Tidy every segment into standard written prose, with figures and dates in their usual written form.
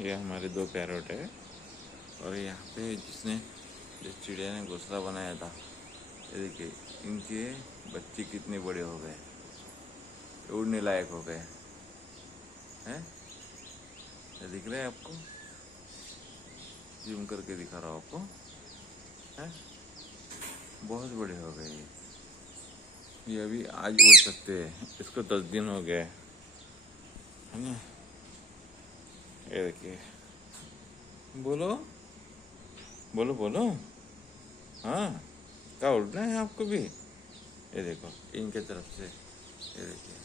ये हमारे दो पैरोट है। और यहाँ पे जिस चिड़िया ने घोंसला बनाया था, ये देखिए इनके बच्चे कितने बड़े हो गए, उड़ने लायक हो गए हैं। ये दिख रहा है आपको? जूम करके दिखा रहा हूँ आपको, हैं? बहुत बड़े हो गए ये अभी आज उड़ सकते हैं। इसको 10 दिन हो गए है ना। ये देखिए, बोलो बोलो बोलो। हाँ, क्या उड़ना है आपको भी? ये देखो इनके तरफ से, ये देखिए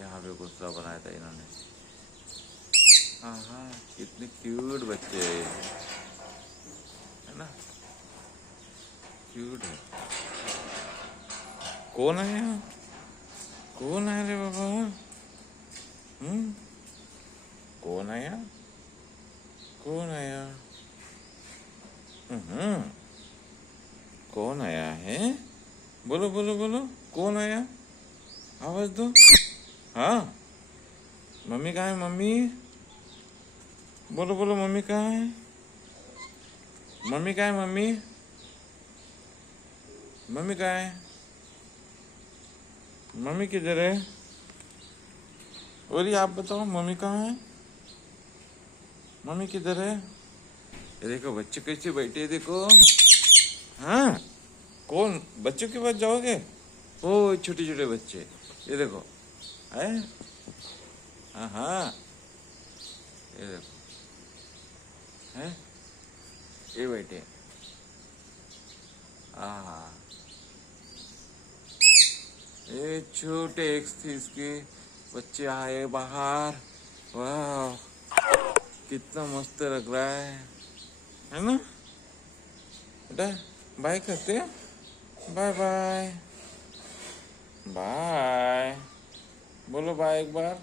यहाँ पे घोंसला बनाया था इन्होंने। हाँ हाँ, कितने क्यूट बच्चे है ना, क्यूट है। कौन आया? कौन आया रे बाबा? कौन आया? कौन आया? कौन आया है? बोलो बोलो बोलो, कौन आया? आवाज दो। हाँ, मम्मी कहाँ है? मम्मी बोलो बोलो, मम्मी कहाँ है? मम्मी कहाँ है? मम्मी मम्मी कहाँ है? मम्मी किधर है? और ये आप बताओ, मम्मी कहाँ है? मम्मी किधर है? ये देखो बच्चे कैसे बैठे हैं, देखो। हाँ, कौन बच्चों के पास जाओगे? ओ छोटे छोटे बच्चे, ये देखो है। हाँ हाँ, ये देखो है, ये बैठे। हाँ, ये छोटे एक थी, इसके बच्चे आए बाहर। वाह, कितना मस्त लग रहा है ना बेटा? बाय करते हैं, बाय बाय। बाय बोलो, बाय एक बार।